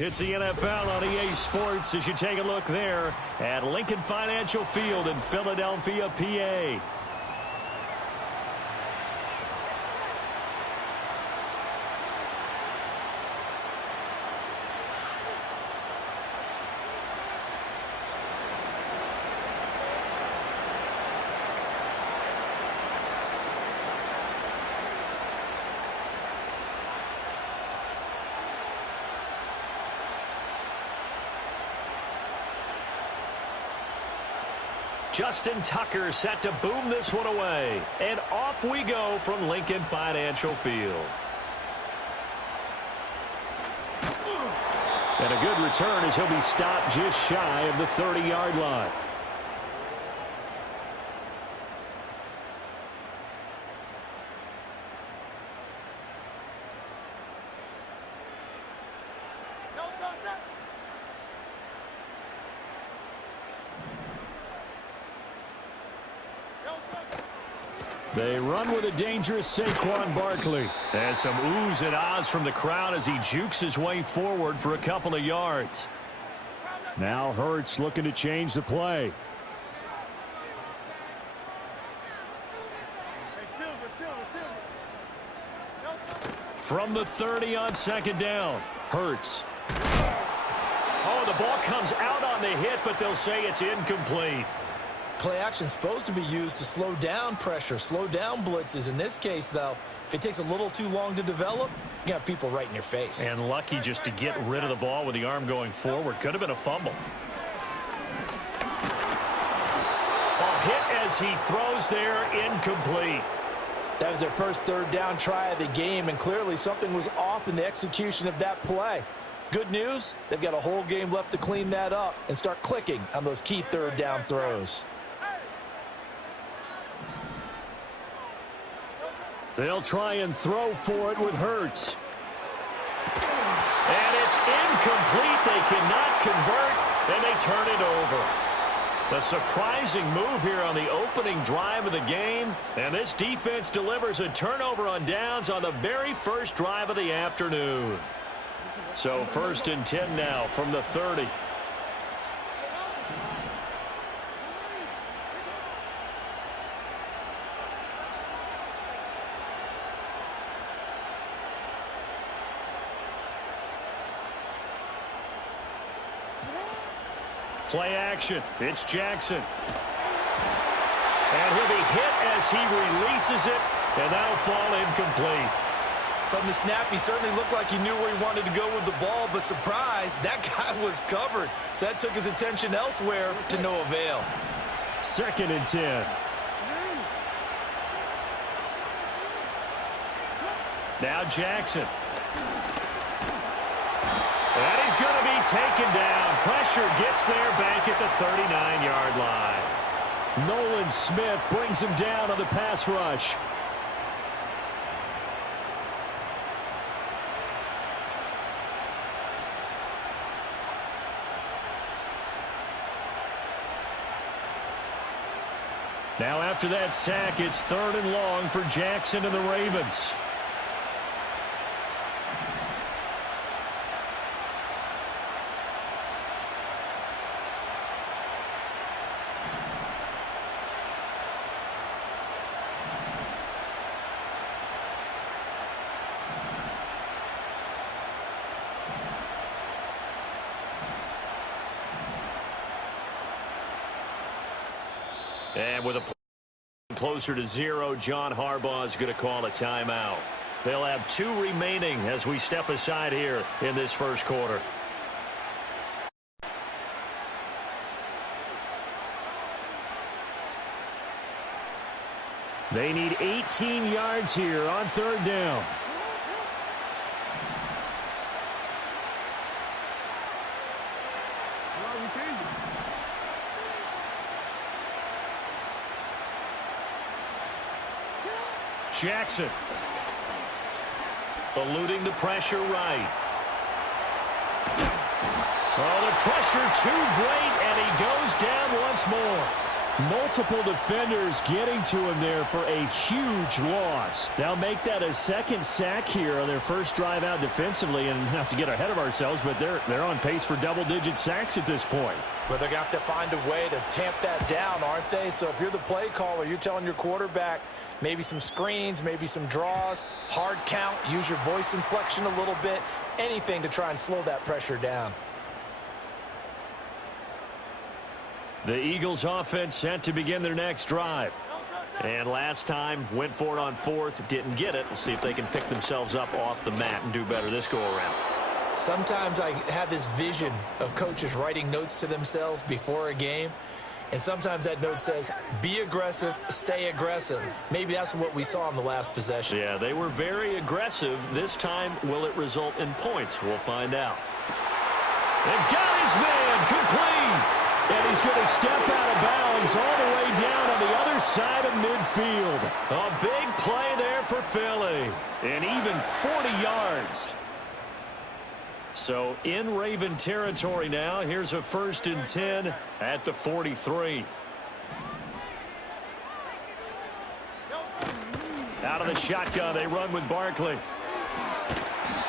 It's the NFL on EA Sports as you take a look there at Lincoln Financial Field in Philadelphia, PA. Justin Tucker set to boom this one away. And off we go from Lincoln Financial Field. And a good return as he'll be stopped just shy of the 30-yard line. They run with a dangerous Saquon Barkley. And some oohs and ahs from the crowd as he jukes his way forward for a couple of yards. Now Hurts looking to change the play. From the 30 on second down, Hurts. Oh, the ball comes out on the hit, but they'll say it's incomplete. Play action is supposed to be used to slow down pressure, slow down blitzes. In this case, though, if it takes a little too long to develop, you got people right in your face. And lucky just to get rid of the ball with the arm going forward. Could have been a fumble. Ball hit as he throws there, incomplete. That was their first third down try of the game, and clearly something was off in the execution of that play. Good news, they've got a whole game left to clean that up and start clicking on those key third down throws. They'll try and throw for it with Hurts. And it's incomplete. They cannot convert, and they turn it over. The surprising move here on the opening drive of the game. And this defense delivers a turnover on downs on the very first drive of the afternoon. So 1st and 10 now from the 30. Play action. It's Jackson. And he'll be hit as he releases it, and that'll fall incomplete. From the snap, he certainly looked like he knew where he wanted to go with the ball, but surprise, that guy was covered. So that took his attention elsewhere to no avail. 2nd and 10. Now Jackson. And he's going to be taken down. Pressure gets there back at the 39-yard line. Nolan Smith brings him down on the pass rush. Now after that sack, it's 3rd and long for Jackson and the Ravens. And with a closer to 0, John Harbaugh is going to call a timeout. They'll have 2 remaining as we step aside here in this first quarter. They need 18 yards here on 3rd down. Jackson eluding the pressure right. Oh, the pressure too great, and he goes down once more. Multiple defenders getting to him there for a huge loss. They'll make that a second sack here on their first drive out defensively, and not to get ahead of ourselves, but they're on pace for double-digit sacks at this point. Well, they're going to have to find a way to tamp that down, aren't they? So if you're the play caller, you're telling your quarterback maybe some screens, maybe some draws, hard count, use your voice inflection a little bit, anything to try and slow that pressure down. The Eagles offense set to begin their next drive. And last time, went for it on fourth, didn't get it. We'll see if they can pick themselves up off the mat and do better this go-around. Sometimes I have this vision of coaches writing notes to themselves before a game. And sometimes that note says, be aggressive, stay aggressive. Maybe that's what we saw in the last possession. Yeah, they were very aggressive. This time, will it result in points? We'll find out. And got his man complete. And he's going to step out of bounds all the way down on the other side of midfield. A big play there for Philly. And even 40 yards. So in Raven territory now. Here's a 1st and 10 at the 43. Out of the shotgun, they run with Barkley.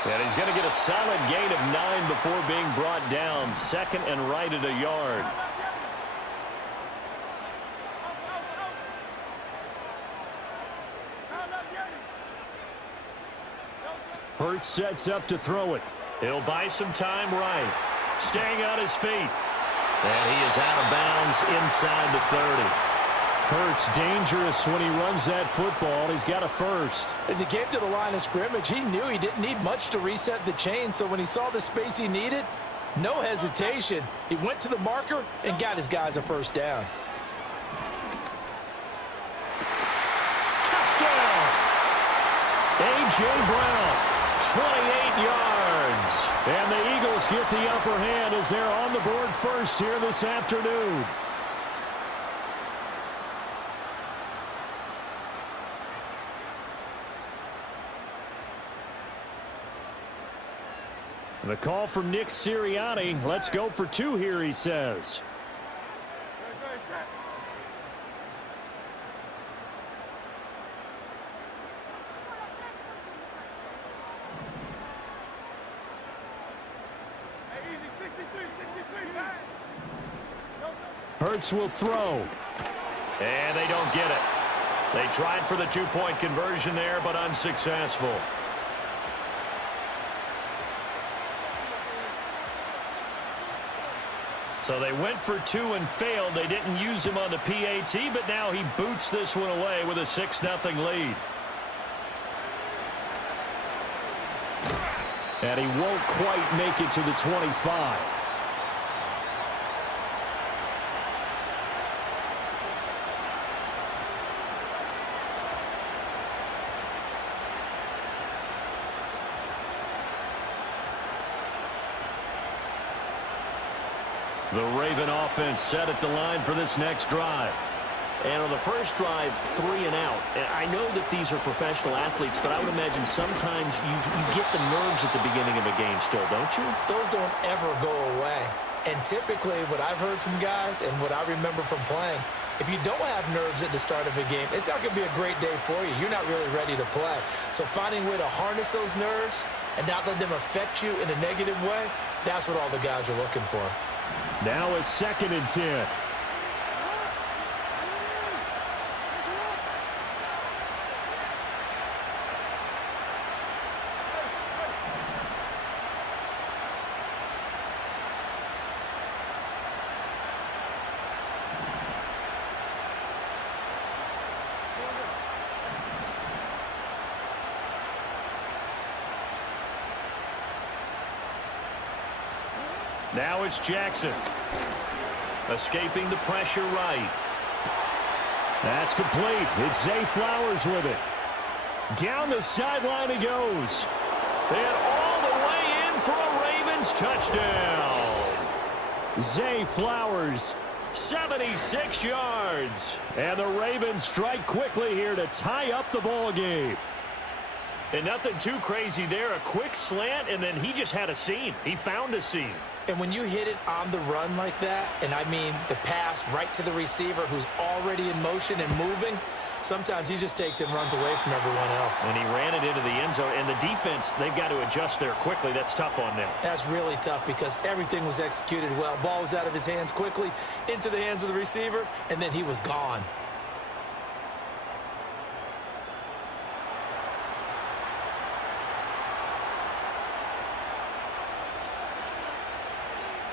And he's going to get a solid gain of 9 before being brought down. 2nd and right at a yard. Hurts sets up to throw it. He'll buy some time right. Staying on his feet. And he is out of bounds inside the 30. Hurts dangerous when he runs that football. He's got a first. As he came to the line of scrimmage, he knew he didn't need much to reset the chain. So when he saw the space he needed, no hesitation. He went to the marker and got his guys a first down. Touchdown! A.J. Brown. 28 yards. And the Eagles get the upper hand as they're on the board first here this afternoon. The call from Nick Sirianni. Let's go for 2 here, he says. Hurts will throw. And they don't get it. They tried for the 2-point conversion there, but unsuccessful. So they went for 2 and failed. They didn't use him on the PAT, but now he boots this one away with a 6-0 lead. And he won't quite make it to the 25. The Raven offense set at the line for this next drive. And on the first drive, 3 and out. And I know that these are professional athletes, but I would imagine sometimes you get the nerves at the beginning of a game still, don't you? Those don't ever go away. And typically what I've heard from guys and what I remember from playing, if you don't have nerves at the start of a game, it's not going to be a great day for you. You're not really ready to play. So finding a way to harness those nerves and not let them affect you in a negative way, that's what all the guys are looking for. Now a 2nd and 10. Now it's Jackson. Escaping the pressure right. That's complete. It's Zay Flowers with it. Down the sideline he goes. And all the way in for a Ravens touchdown. Zay Flowers, 76 yards. And the Ravens strike quickly here to tie up the ball game. And nothing too crazy there. A quick slant, and then he just had a seam. He found a seam. And when you hit it on the run like that, and I mean the pass right to the receiver who's already in motion and moving, sometimes he just takes it and runs away from everyone else. And he ran it into the end zone. And the defense, they've got to adjust there quickly. That's tough on them. That's really tough because everything was executed well. Ball was out of his hands quickly, into the hands of the receiver, and then he was gone.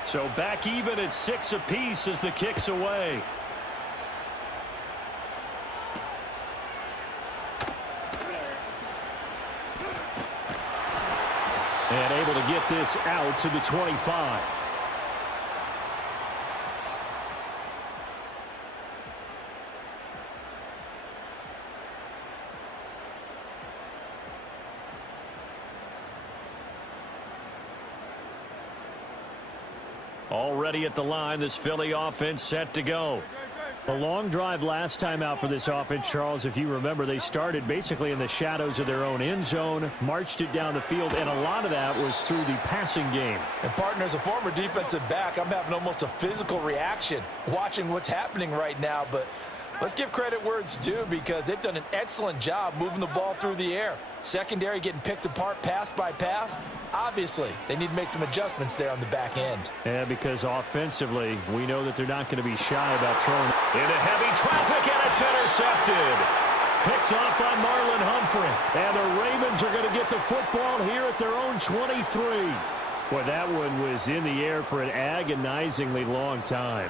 So back even at 6 apiece as the kick's away. And able to get this out to the 25. Already at the line, this Philly offense set to go. A long drive last time out for this offense, Charles. If you remember, they started basically in the shadows of their own end zone, marched it down the field, and a lot of that was through the passing game. And, partner, as a former defensive back, I'm having almost a physical reaction watching what's happening right now. But let's give credit where it's due because they've done an excellent job moving the ball through the air. Secondary getting picked apart pass by pass. Obviously, they need to make some adjustments there on the back end. Yeah, because offensively, we know that they're not going to be shy about throwing into heavy traffic, and it's intercepted. Picked off by Marlon Humphrey. And the Ravens are going to get the football here at their own 23. Boy, that one was in the air for an agonizingly long time.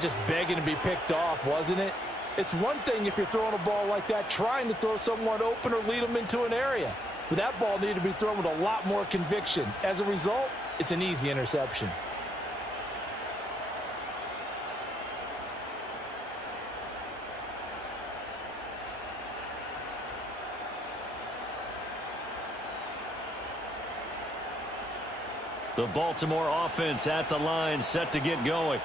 Just begging to be picked off, wasn't it? It's one thing if you're throwing a ball like that, trying to throw someone open or lead them into an area. But that ball needed to be thrown with a lot more conviction. As a result, it's an easy interception. The Baltimore offense at the line, set to get going.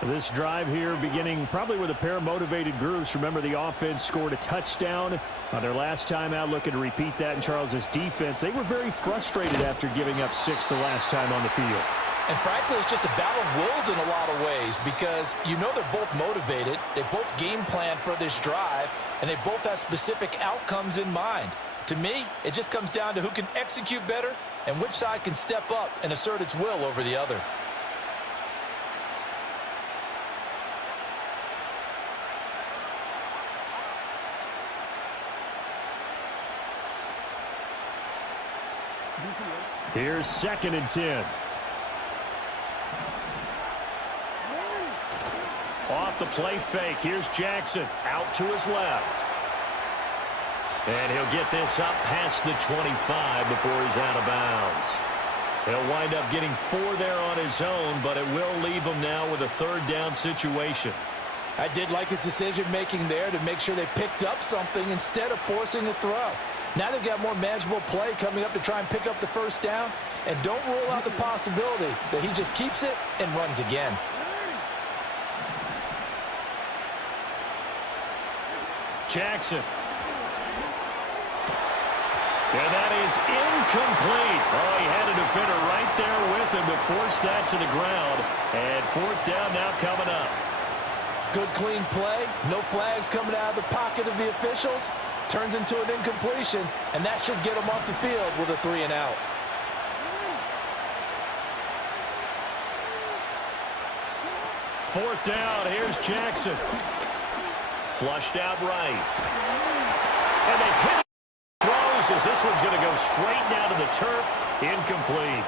This drive here beginning probably with a pair of motivated groups. Remember, the offense scored a touchdown on their last time out, looking to repeat that in Charles's defense. They were very frustrated after giving up 6 the last time on the field. And frankly, it's just a battle of wills in a lot of ways because you know they're both motivated. They both game plan for this drive, and they both have specific outcomes in mind. To me, it just comes down to who can execute better and which side can step up and assert its will over the other. Here's 2nd and 10. Off the play fake. Here's Jackson out to his left. And he'll get this up past the 25 before he's out of bounds. He'll wind up getting 4 there on his own, but it will leave him now with a 3rd down situation. I did like his decision-making there to make sure they picked up something instead of forcing a throw. Now they've got more manageable play coming up to try and pick up the 1st down, and don't rule out the possibility that he just keeps it and runs again. Jackson. And that is incomplete. Oh, he had a defender right there with him to force that to the ground. And 4th down now coming up. Good clean play. No flags coming out of the pocket of the officials. Turns into an incompletion, and that should get him off the field with a 3 and out. Fourth down. Here's Jackson. Flushed out right. And they hit throws as this one's going to go straight down to the turf. Incomplete.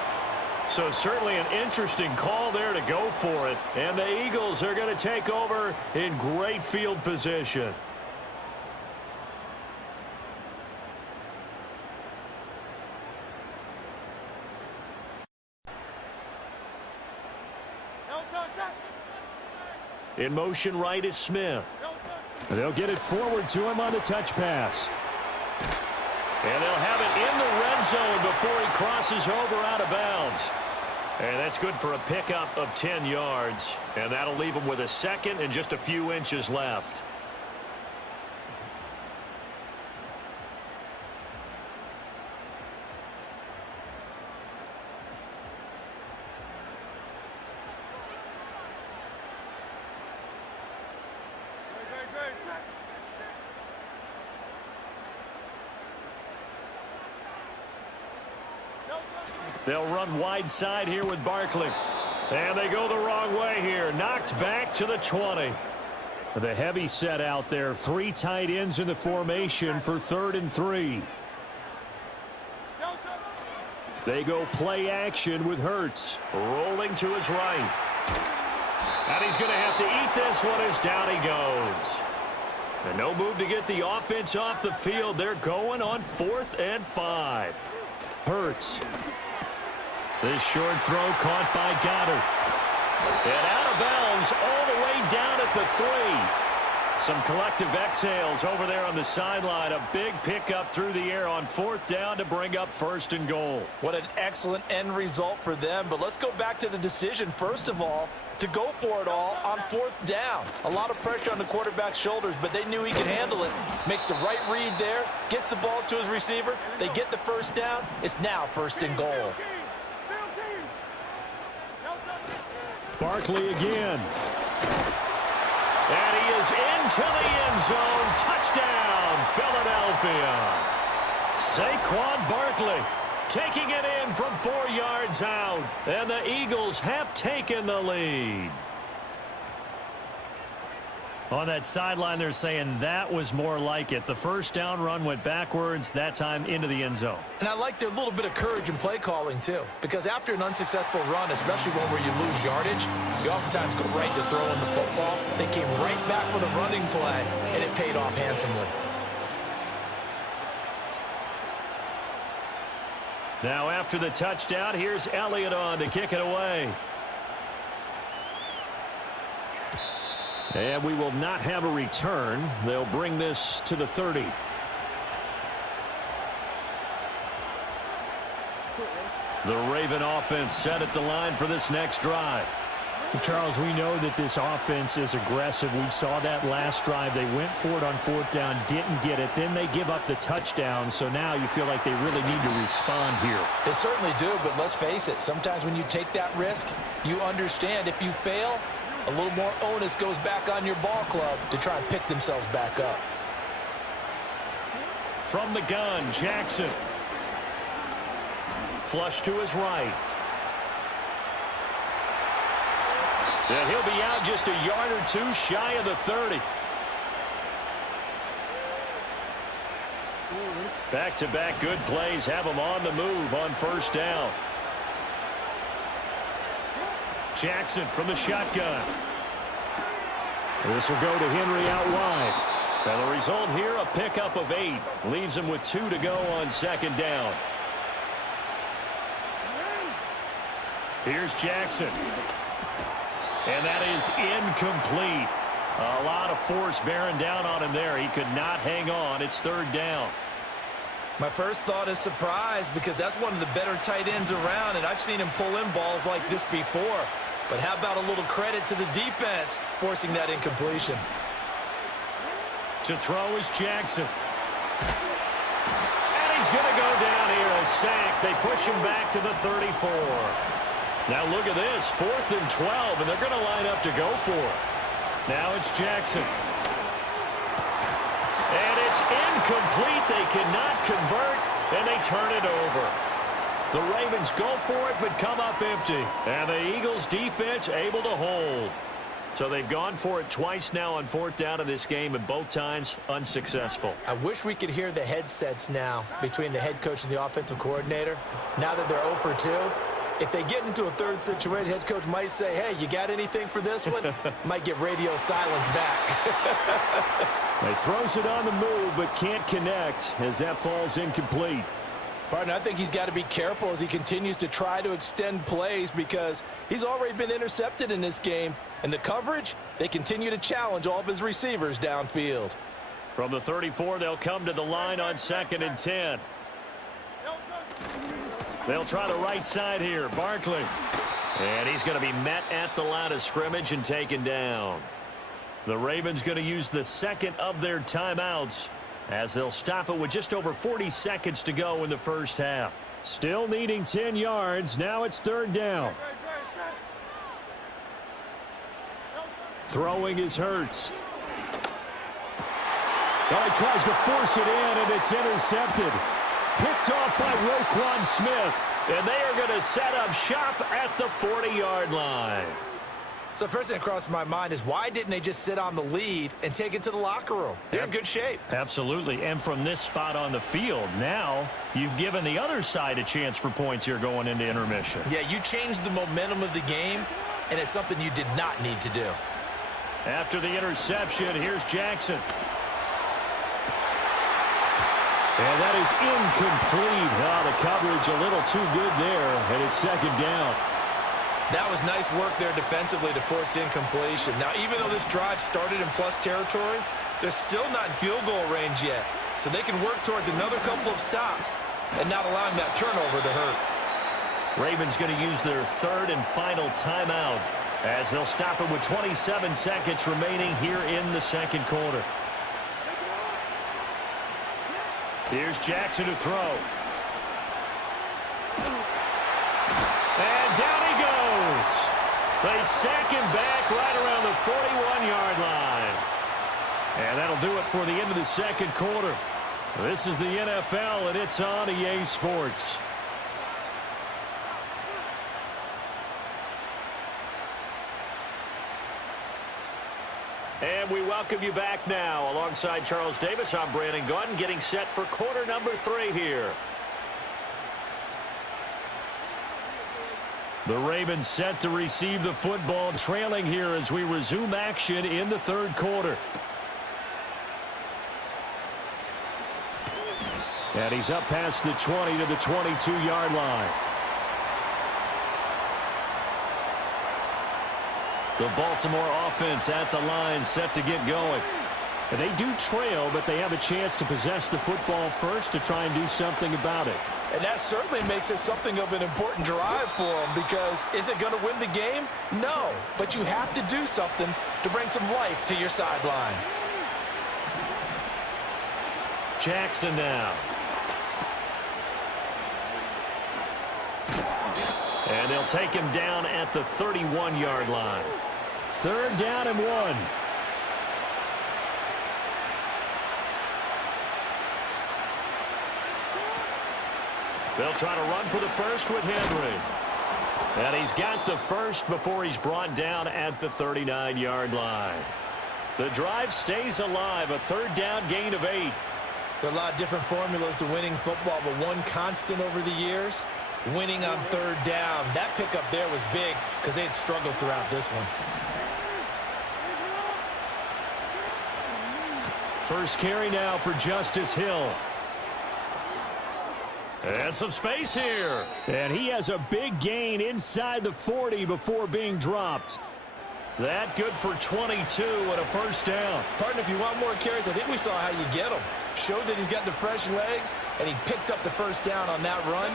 So certainly an interesting call there to go for it. And the Eagles are going to take over in great field position. In motion right is Smith. They'll get it forward to him on the touch pass. And they'll have it in the red zone before he crosses over out of bounds. And that's good for a pickup of 10 yards. And that'll leave him with a 2nd and just a few inches left. They'll run wide side here with Barkley. And they go the wrong way here. Knocked back to the 20. The heavy set out there. 3 tight ends in the formation for 3rd and 3. They go play action with Hurts. Rolling to his right. And he's going to have to eat this one as down he goes. And no move to get the offense off the field. They're going on 4th and 5. Hurts. This short throw caught by Goddard. And out of bounds all the way down at the 3. Some collective exhales over there on the sideline. A big pickup through the air on 4th down to bring up 1st and goal. What an excellent end result for them. But let's go back to the decision, first of all, to go for it all on 4th down. A lot of pressure on the quarterback's shoulders, but they knew he could handle it. Makes the right read there, gets the ball to his receiver. They get the 1st down. It's now 1st and goal. Barkley again. And he is into the end zone. Touchdown, Philadelphia. Saquon Barkley taking it in from 4 yards out. And the Eagles have taken the lead. On that sideline, they're saying that was more like it. The 1st down run went backwards, that time into the end zone. And I like their little bit of courage in play calling, too. Because after an unsuccessful run, especially one where you lose yardage, you oftentimes go right to throwing the football. They came right back with a running play, and it paid off handsomely. Now after the touchdown, here's Elliott on to kick it away. And we will not have a return. They'll bring this to the 30. The Raven offense set at the line for this next drive. Charles, we know that this offense is aggressive. We saw that last drive. They went for it on 4th down, didn't get it. Then they give up the touchdown. So now you feel like they really need to respond here. They certainly do, but let's face it. Sometimes when you take that risk, you understand if you fail, a little more onus goes back on your ball club to try and pick themselves back up. From the gun, Jackson. Flush to his right. And he'll be out just a yard or 2 shy of the 30. Back-to-back good plays have him on the move on 1st down. Jackson from the shotgun. This will go to Henry out wide. And the result here, a pickup of 8. Leaves him with 2 to go on 2nd down. Here's Jackson. And that is incomplete. A lot of force bearing down on him there. He could not hang on. It's 3rd down. My first thought is surprise because that's one of the better tight ends around, and I've seen him pull in balls like this before. But how about a little credit to the defense forcing that incompletion? To throw is Jackson. And he's going to go down here, a sack. They push him back to the 34. Now look at this, 4th and 12, and they're going to line up to go for it. Now it's Jackson. And it's incomplete. They cannot convert, and they turn it over. The Ravens go for it, but come up empty. And the Eagles defense able to hold. So they've gone for it twice now on 4th down in this game, and both times unsuccessful. I wish we could hear the headsets now between the head coach and the offensive coordinator. Now that they're 0 for 2, if they get into a 3rd situation, head coach might say, hey, you got anything for this one? Might get radio silence back. He throws it on the move, but can't connect as that falls incomplete. Partner, I think he's got to be careful as he continues to try to extend plays because he's already been intercepted in this game. And the coverage, they continue to challenge all of his receivers downfield. From the 34, they'll come to the line on 2nd and 10. They'll try the right side here. Barkley. And he's going to be met at the line of scrimmage and taken down. The Ravens going to use the 2nd of their timeouts as they'll stop it with just over 40 seconds to go in the 1st half. Still needing 10 yards. Now it's 3rd down. Throwing is Hurts. Oh, he tries to force it in, and it's intercepted. Picked off by Roquan Smith. And they are going to set up shop at the 40-yard line. So first thing that crossed my mind is why didn't they just sit on the lead and take it to the locker room? They're in good shape. Absolutely. And from this spot on the field, now you've given the other side a chance for points here going into intermission. Yeah, you changed the momentum of the game, and it's something you did not need to do. After the interception, here's Jackson. And that is incomplete. Oh, the coverage a little too good there, and it's second down. That was nice work there defensively to force incompletion. Now, even though this drive started in plus territory, they're still not in field goal range yet. So they can work towards another couple of stops and not allowing that turnover to hurt. Ravens going to use their third and final timeout as they'll stop it with 27 seconds remaining here in the second quarter. Here's Jackson to throw. And down he goes. They sack him back right around the 41-yard line. And that'll do it for the end of the second quarter. This is the NFL, and it's on EA Sports. And we welcome you back now. Alongside Charles Davis, I'm Brandon Gaudin, getting set for quarter number 3 here. The Ravens set to receive the football, trailing here as we resume action in the third quarter. And he's up past the 20 to the 22-yard line. The Baltimore offense at the line, set to get going. And they do trail, but they have a chance to possess the football first to try and do something about it. And that certainly makes it something of an important drive for them, because is it going to win the game? No, but you have to do something to bring some life to your sideline. Jackson now. And they'll take him down at the 31-yard line. Third down and 1. They'll try to run for the first with Henry. And he's got the first before he's brought down at the 39-yard line. The drive stays alive, a third down gain of 8. There are a lot of different formulas to winning football, but one constant over the years, winning on third down. That pickup there was big because they had struggled throughout this one. First carry now for Justice Hill. And some space here. And he has a big gain inside the 40 before being dropped. That good for 22 and a first down. Partner, if you want more carries, I think we saw how you get them. Showed that he's got the fresh legs, and he picked up the first down on that run.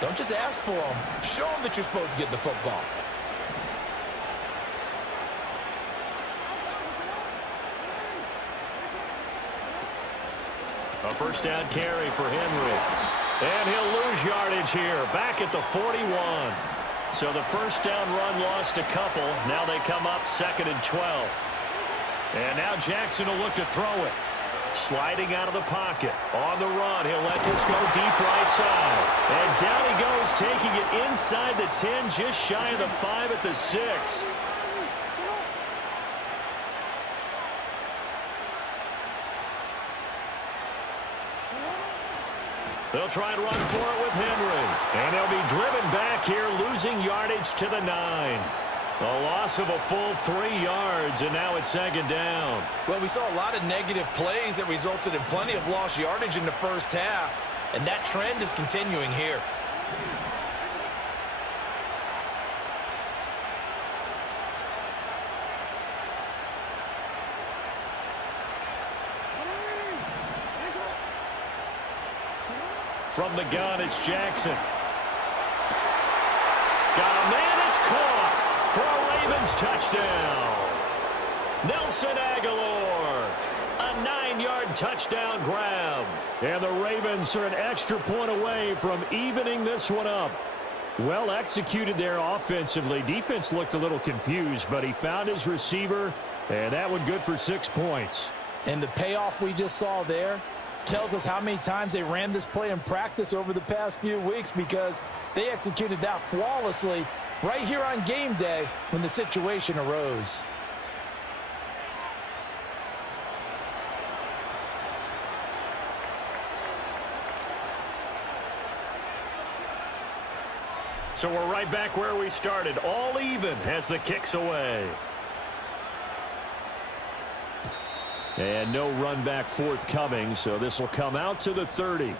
Don't just ask for them. Show them that you're supposed to get the football. A first down carry for Henry. And he'll lose yardage here, back at the 41. So the first down run lost a couple. Now they come up 2nd and 12. And now Jackson will look to throw it. Sliding out of the pocket. On the run, he'll let this go deep right side. And down he goes, taking it inside the 10, just shy of the 5 at the 6. They'll try and run for it with Henry. And they'll be driven back here, losing yardage to the 9. A loss of a full 3 yards, and now it's 2nd down. Well, we saw a lot of negative plays that resulted in plenty of lost yardage in the first half, and that trend is continuing here. From the gun, it's Jackson. Got a man, it's caught for a Ravens touchdown. Nelson Aguilar, a 9-yard touchdown grab. And the Ravens are an extra point away from evening this one up. Well executed there offensively. Defense looked a little confused, but he found his receiver, and that one good for 6 points. And the payoff we just saw there, tells us how many times they ran this play in practice over the past few weeks, because they executed that flawlessly right here on game day when the situation arose. So we're right back where we started, all even as the kick's away. And no run back forthcoming, so this will come out to the 30.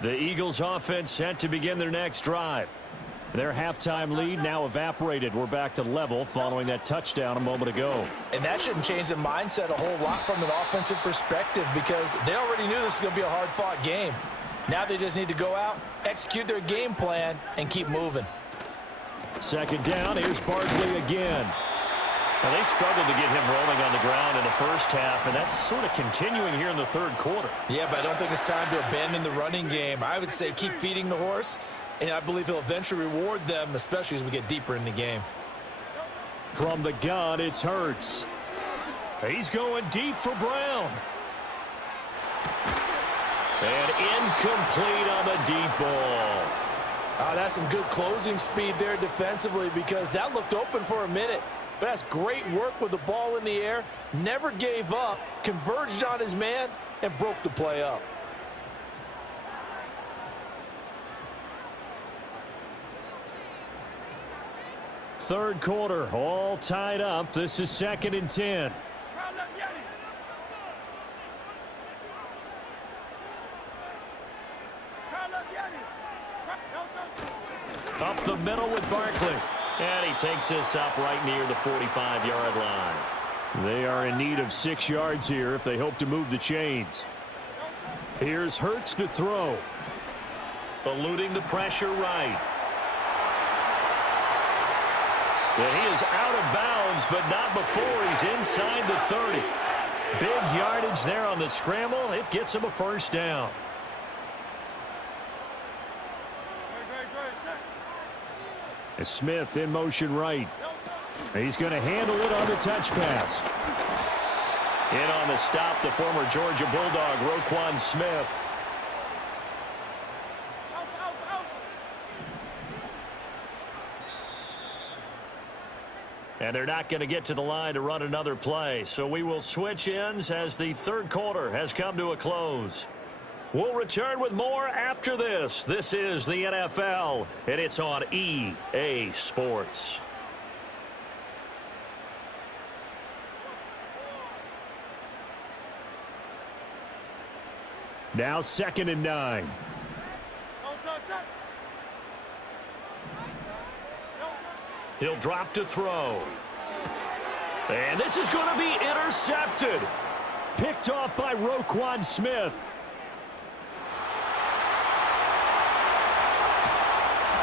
The Eagles offense set to begin their next drive. Their halftime lead now evaporated. We're back to level following that touchdown a moment ago. And that shouldn't change the mindset a whole lot from an offensive perspective, because they already knew this was going to be a hard-fought game. Now they just need to go out, execute their game plan, and keep moving. Second down, here's Barkley again. Well, they struggled to get him rolling on the ground in the first half, and that's sort of continuing here in the third quarter. Yeah, but I don't think it's time to abandon the running game. I would say keep feeding the horse, and I believe he'll eventually reward them, especially as we get deeper in the game. From the gun, it's Hurts. He's going deep for Brown. And incomplete on the deep ball. That's some good closing speed there defensively, because that looked open for a minute. But that's great work with the ball in the air. Never gave up, converged on his man, and broke the play up. Third quarter, all tied up. This is 2nd and 10. Up the middle with Barkley. And he takes this up right near the 45-yard line. They are in need of 6 yards here if they hope to move the chains. Here's Hurts to throw. Eluding the pressure right. And he is out of bounds, but not before he's inside the 30. Big yardage there on the scramble. It gets him a first down. Smith in motion right. He's going to handle it on the touch pass. In on the stop, the former Georgia Bulldog, Roquan Smith. And they're not going to get to the line to run another play. So we will switch ends as the third quarter has come to a close. We'll return with more after this. This is the NFL, and it's on EA Sports. Now 2nd and 9. He'll drop to throw. And this is going to be intercepted. Picked off by Roquan Smith.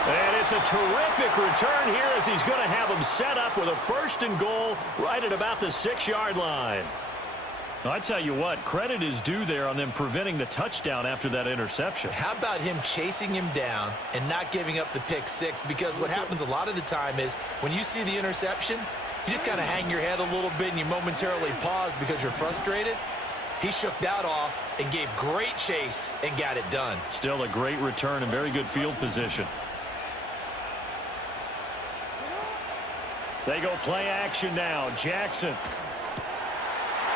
And it's a terrific return here as he's going to have him set up with a 1st and goal right at about the 6-yard line. I tell you what, credit is due there on them preventing the touchdown after that interception. How about him chasing him down and not giving up the pick six? Because what happens a lot of the time is when you see the interception, you just kind of hang your head a little bit and you momentarily pause because you're frustrated. He shook that off and gave great chase and got it done. Still a great return and very good field position. They go play action now. Jackson.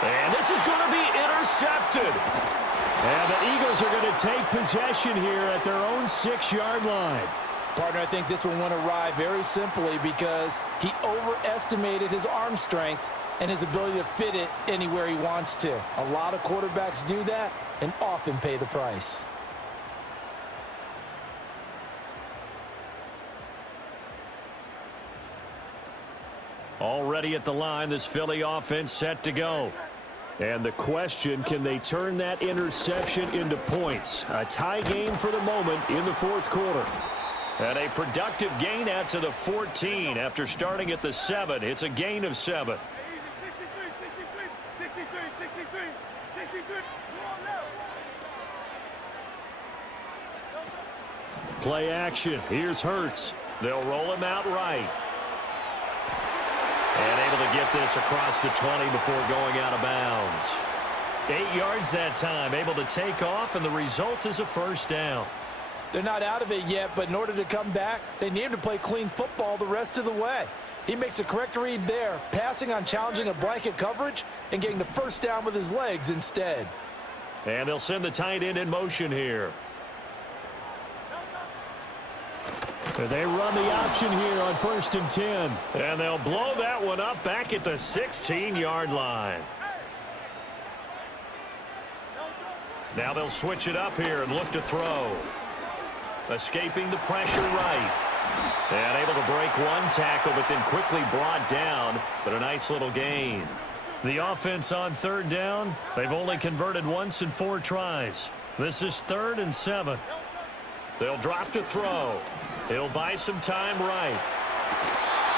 And this is going to be intercepted. And the Eagles are going to take possession here at their own 6-yard line. Partner, I think this one went awry very simply because he overestimated his arm strength and his ability to fit it anywhere he wants to. A lot of quarterbacks do that and often pay the price. Already at the line, this Philly offense set to go. And the question, can they turn that interception into points? A tie game for the moment in the 4th quarter. And a productive gain out to the 14 after starting at the 7. It's a gain of 7. Play action. Here's Hurts. They'll roll him out right. And able to get this across the 20 before going out of bounds. 8 yards that time. Able to take off, and the result is a first down. They're not out of it yet, but in order to come back, they need to play clean football the rest of the way. He makes a correct read there, passing on challenging a blanket coverage and getting the first down with his legs instead. And they'll send the tight end in motion here. They run the option here on 1st and 10. And they'll blow that one up back at the 16-yard line. Now they'll switch it up here and look to throw. Escaping the pressure right. And able to break one tackle, but then quickly brought down. But a nice little gain. The offense on 3rd down, they've only converted once in 4 tries. This is 3rd and 7. They'll drop to throw. He'll buy some time right.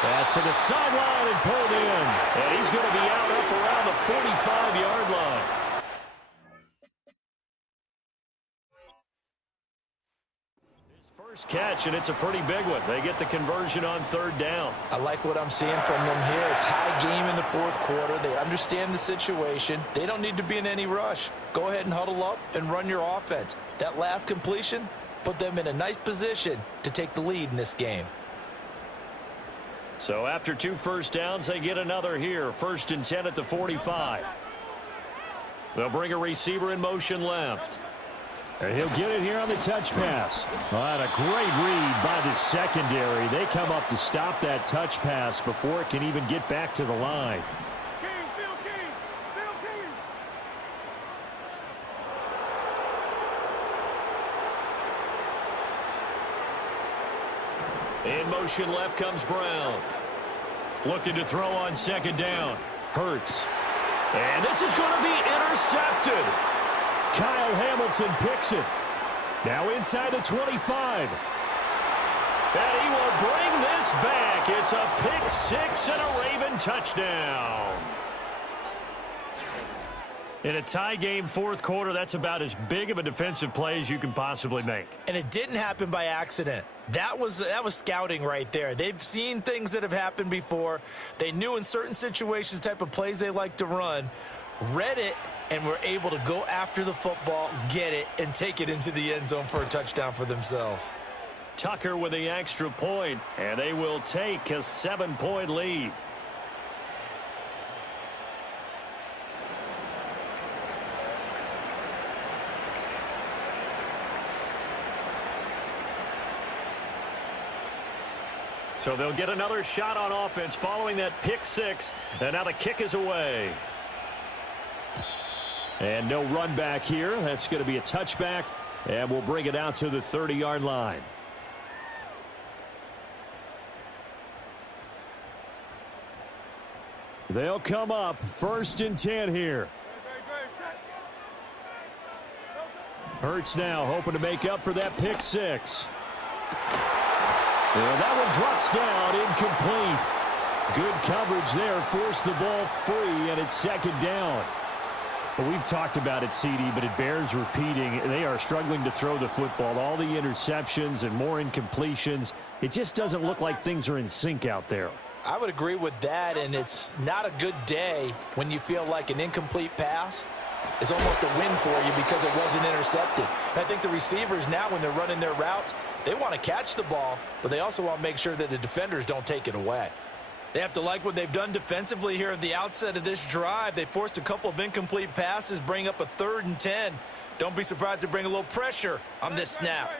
Pass to the sideline and pulled in. And he's going to be out up around the 45-yard line. Catch, and it's a pretty big one. They get the conversion on 3rd down. I like what I'm seeing from them here. A tie game in the 4th quarter. They understand the situation. They don't need to be in any rush. Go ahead and huddle up and run your offense. That last completion put them in a nice position to take the lead in this game. So after 2 first downs, they get another here. 1st and 10 at the 45. They'll bring a receiver in motion left. And he'll get it here on the touch pass. Oh, and a great read by the secondary. They come up to stop that touch pass before it can even get back to the line. In motion left comes Brown. Looking to throw on 2nd down. Hurts. And this is going to be intercepted. Kyle Hamilton picks it. Now inside the 25. And he will bring this back. It's a pick 6 and a Raven touchdown. In a tie game 4th quarter, that's about as big of a defensive play as you can possibly make. And it didn't happen by accident. That was scouting right there. They've seen things that have happened before. They knew in certain situations the type of plays they like to run. Read it, and were able to go after the football, get it, and take it into the end zone for a touchdown for themselves. Tucker with the extra point, and they will take a 7-point lead. So they'll get another shot on offense following that pick 6, and now the kick is away. And no run back here. That's going to be a touchback, and we'll bring it out to the 30-yard line. They'll come up 1st and 10 here. Hurts now hoping to make up for that pick 6. And that one drops down, incomplete. Good coverage there, forced the ball free, and it's 2nd down. Well, we've talked about it, CD, but it bears repeating. They are struggling to throw the football. All the interceptions and more incompletions. It just doesn't look like things are in sync out there. I would agree with that, and it's not a good day when you feel like an incomplete pass is almost a win for you because it wasn't intercepted. And I think the receivers now, when they're running their routes, they want to catch the ball, but they also want to make sure that the defenders don't take it away. They have to like what they've done defensively here at the outset of this drive. They forced a couple of incomplete passes, bring up a 3rd and 10. Don't be surprised to bring a little pressure on this snap.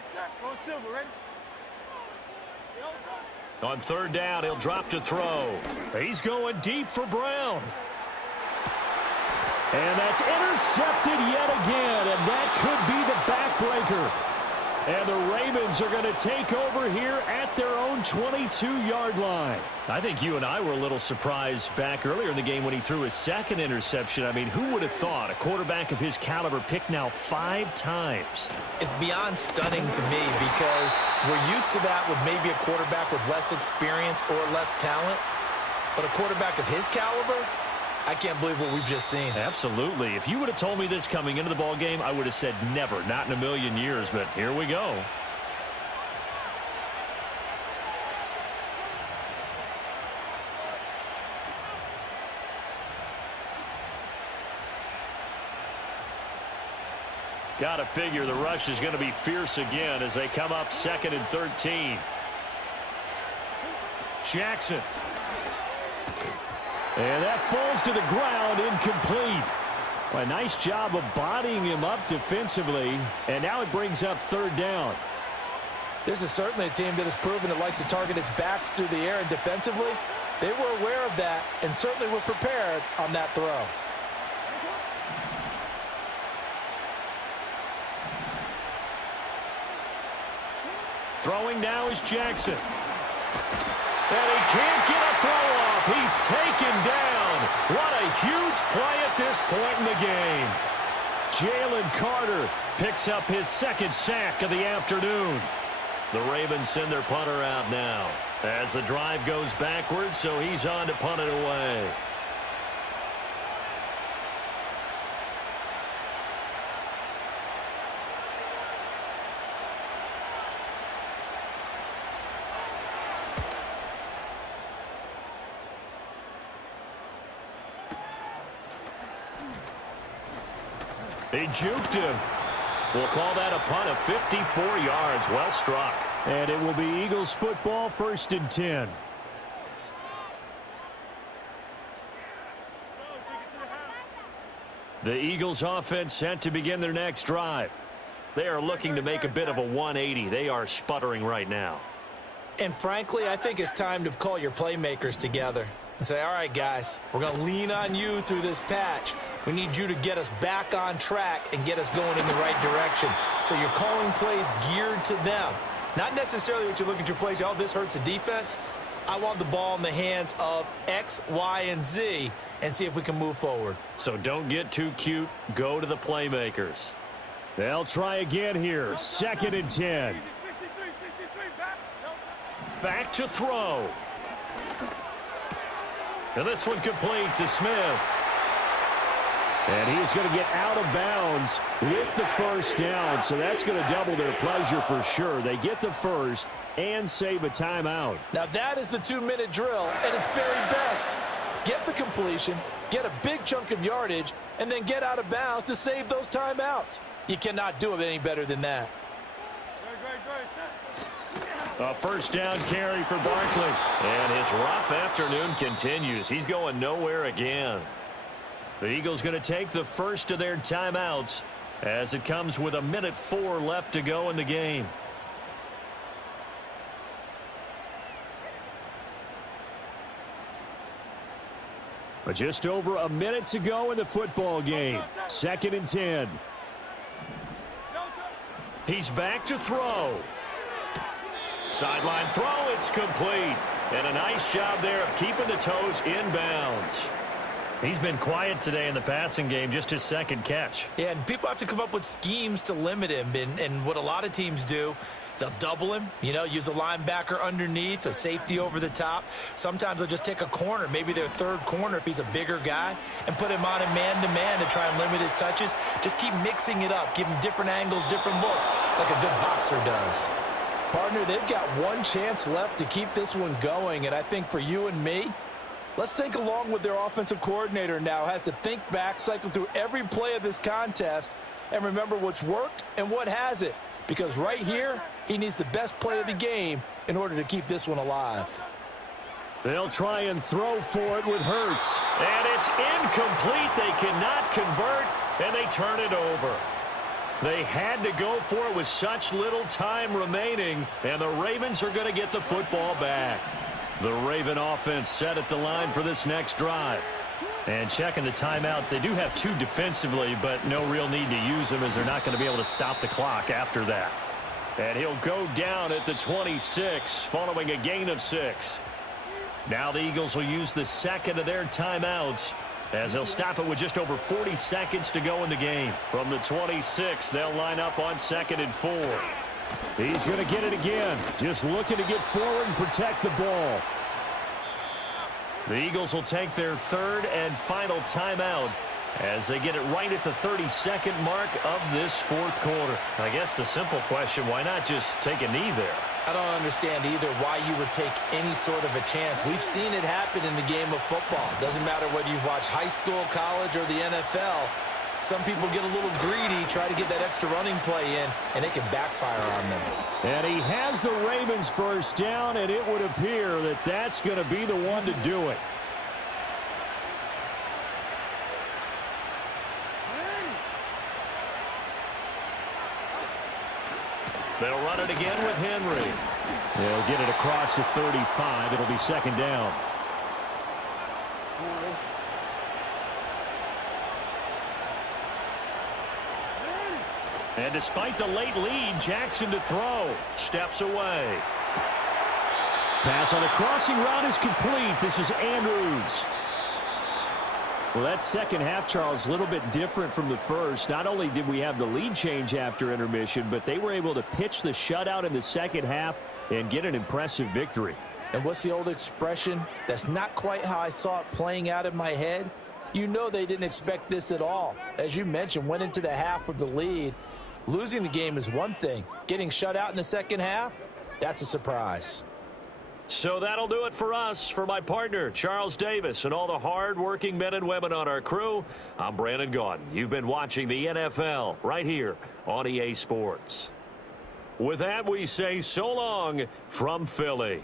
On 3rd down, he'll drop to throw. He's going deep for Brown. And that's intercepted yet again, and that could be the backbreaker. And the Ravens are going to take over here at their own 22-yard line. I think you and I were a little surprised back earlier in the game when he threw his 2nd interception. I mean, who would have thought a quarterback of his caliber picked now 5 times? It's beyond stunning to me because we're used to that with maybe a quarterback with less experience or less talent. But a quarterback of his caliber, I can't believe what we've just seen. Absolutely. If you would have told me this coming into the ball game, I would have said never, not in a million years, but here we go. Got to figure the rush is going to be fierce again as they come up 2nd and 13. Jackson. And that falls to the ground, incomplete. Well, a nice job of bodying him up defensively, and now it brings up 3rd down. This is certainly a team that has proven it likes to target its backs through the air, and defensively, they were aware of that and certainly were prepared on that throw. Throwing now is Jackson. And he can't get a throw off. He's taken down. What a huge play at this point in the game. Jalen Carter picks up his 2nd sack of the afternoon. The Ravens send their punter out now as the drive goes backwards, so he's on to punt it away. He juked him. We'll call that a punt of 54 yards. Well struck. And it will be Eagles football, 1st and 10. The Eagles offense set to begin their next drive. They are looking to make a bit of a 180. They are sputtering right now. And frankly, I think it's time to call your playmakers together and say, all right, guys, we're going to lean on you through this patch. We need you to get us back on track and get us going in the right direction. So you're calling plays geared to them. Not necessarily what you look at your plays, oh, this hurts the defense. I want the ball in the hands of X, Y, and Z and see if we can move forward. So don't get too cute. Go to the playmakers. They'll try again here. 2nd and 10. Back to throw. And this one complete to Smith. And he's going to get out of bounds with the 1st down, so that's going to double their pleasure for sure. They get the 1st and save a timeout. Now that is the 2-minute drill at its very best. Get the completion, get a big chunk of yardage, and then get out of bounds to save those timeouts. You cannot do it any better than that. A 1st down carry for Barkley. And his rough afternoon continues. He's going nowhere again. The Eagles going to take the 1st of their timeouts as it comes with 1:04 left to go in the game. But just over a minute to go in the football game. 2nd and 10. He's back to throw. Sideline throw, it's complete. And a nice job there of keeping the toes inbounds. He's been quiet today in the passing game, just his 2nd catch. Yeah, and people have to come up with schemes to limit him. And what a lot of teams do, they'll double him, use a linebacker underneath, a safety over the top. Sometimes they'll just take a corner, maybe their 3rd corner if he's a bigger guy, and put him on a man-to-man to try and limit his touches. Just keep mixing it up, give him different angles, different looks, like a good boxer does. Partner, they've got one chance left to keep this one going, and I think for you and me, let's think along with their offensive coordinator now. Has to think back, cycle through every play of this contest, and remember what's worked and what hasn't. Because right here, he needs the best play of the game in order to keep this one alive. They'll try and throw for it with Hurts. And it's incomplete. They cannot convert, and they turn it over. They had to go for it with such little time remaining, and the Ravens are going to get the football back. The Raven offense set at the line for this next drive. And checking the timeouts, they do have 2 defensively, but no real need to use them as they're not going to be able to stop the clock after that. And he'll go down at the 26 following a gain of 6. Now the Eagles will use the 2nd of their timeouts as they'll stop it with just over 40 seconds to go in the game. From the 26, they'll line up on 2nd and 4. He's going to get it again. Just looking to get forward and protect the ball. The Eagles will take their 3rd and final timeout as they get it right at the 32nd mark of this 4th quarter. I guess the simple question, why not just take a knee there? I don't understand either why you would take any sort of a chance. We've seen it happen in the game of football. Doesn't matter whether you've watched high school, college, or the NFL. Some people get a little greedy, try to get that extra running play in, and it can backfire on them. And he has the Ravens first down, and it would appear that that's going to be the one to do it. They'll run it again with Henry. They'll get it across the 35. It'll be second down. And despite the late lead, Jackson to throw. Steps away. Pass on the crossing route is complete. This is Andrews. Well, that second half, Charles, a little bit different from the first. Not only did we have the lead change after intermission, but they were able to pitch the shutout in the second half and get an impressive victory. And what's the old expression? That's not quite how I saw it playing out in my head. You know they didn't expect this at all. As you mentioned, went into the half with the lead. Losing the game is one thing. Getting shut out in the second half, that's a surprise. So that'll do it for us. For my partner, Charles Davis, and all the hard-working men and women on our crew, I'm Brandon Gaudin. You've been watching the NFL right here on EA Sports. With that, we say so long from Philly.